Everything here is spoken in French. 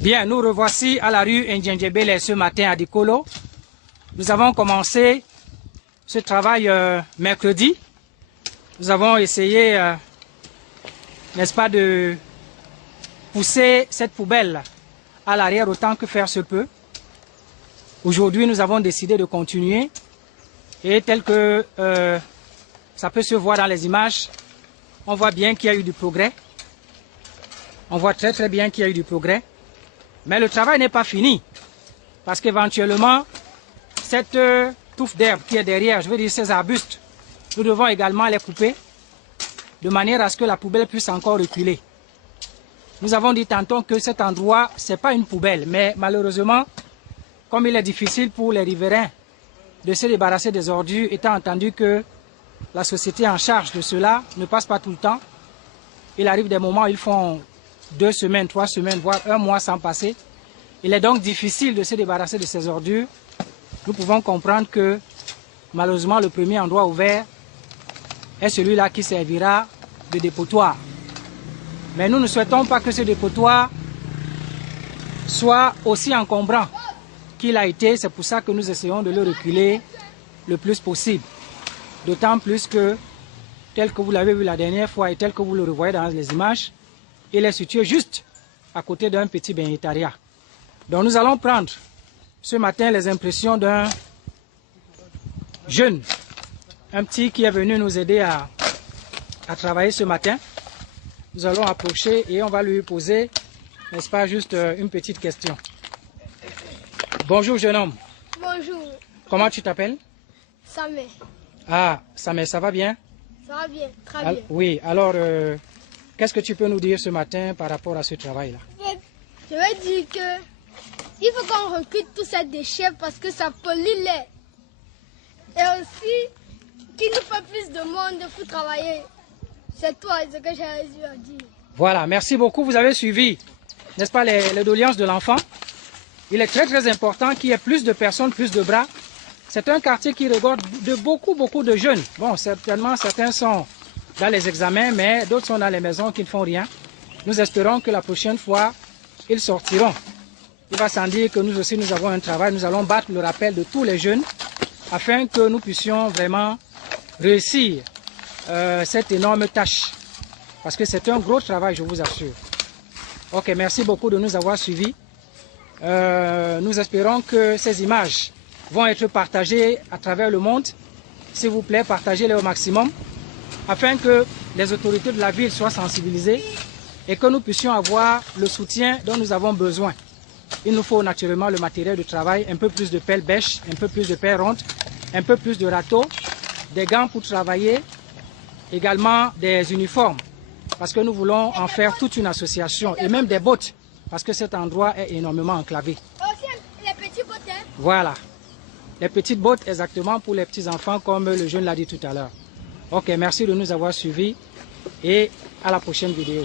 Bien, nous revoici à la rue Ndjendjebele ce matin à Dikolo. Nous avons commencé ce travail mercredi. Nous avons essayé, n'est-ce pas, de pousser cette poubelle à l'arrière autant que faire se peut. Aujourd'hui, nous avons décidé de continuer et tel que ça peut se voir dans les images, on voit bien qu'il y a eu du progrès. On voit très très bien qu'il y a eu du progrès. Mais le travail n'est pas fini. Parce qu'éventuellement, cette touffe d'herbe qui est derrière, je veux dire ces arbustes, nous devons également les couper de manière à ce que la poubelle puisse encore reculer. Nous avons dit tantôt que cet endroit, ce n'est pas une poubelle. Mais malheureusement, comme il est difficile pour les riverains de se débarrasser des ordures, étant entendu que la société en charge de cela ne passe pas tout le temps, il arrive des moments où ils font 2 semaines, 3 semaines, voire 1 mois sans passer. Il est donc difficile de se débarrasser de ces ordures. Nous pouvons comprendre que malheureusement le premier endroit ouvert est celui-là qui servira de dépotoir. Mais nous ne souhaitons pas que ce dépotoir soit aussi encombrant qu'il a été. C'est pour ça que nous essayons de le reculer le plus possible. D'autant plus que, tel que vous l'avez vu la dernière fois et tel que vous le revoyez dans les images, il est situé juste à côté d'un petit bénétariat. Donc nous allons prendre ce matin les impressions d'un jeune, un petit qui est venu nous aider à travailler ce matin. Nous allons approcher et on va lui poser, n'est-ce pas, juste une petite question. Bonjour jeune homme. Bonjour. Comment tu t'appelles? Samé. Ah, Samé, ça va bien? Ça va bien, très bien. Oui, alors qu'est-ce que tu peux nous dire ce matin par rapport à ce travail-là? Je vais dire que il faut qu'on recule tous ces déchets parce que ça pollue l'air. Et aussi, qu'il nous fait plus de monde pour travailler. C'est toi ce que j'ai à dire. Voilà, merci beaucoup. Vous avez suivi, n'est-ce pas, les doléances de l'enfant. Il est très très important qu'il y ait plus de personnes, plus de bras. C'est un quartier qui regorge de beaucoup de jeunes. Bon, certainement certains sont dans les examens, mais d'autres sont dans les maisons qui ne font rien. Nous espérons que la prochaine fois, ils sortiront. Il va sans dire que nous aussi, nous avons un travail. Nous allons battre le rappel de tous les jeunes afin que nous puissions vraiment réussir cette énorme tâche. Parce que c'est un gros travail, je vous assure. Ok, merci beaucoup de nous avoir suivis. Nous espérons que ces images vont être partagées à travers le monde. S'il vous plaît, partagez-les au maximum afin que les autorités de la ville soient sensibilisées et que nous puissions avoir le soutien dont nous avons besoin. Il nous faut naturellement le matériel de travail, un peu plus de pelles bêches, un peu plus de pelles rondes, un peu plus de râteaux, des gants pour travailler, également des uniformes, parce que nous voulons en faire toute une association, et même des bottes, parce que cet endroit est énormément enclavé. Aussi les petits bottes, hein? Voilà, les petites bottes exactement pour les petits enfants, comme le jeune l'a dit tout à l'heure. Ok, merci de nous avoir suivis et à la prochaine vidéo.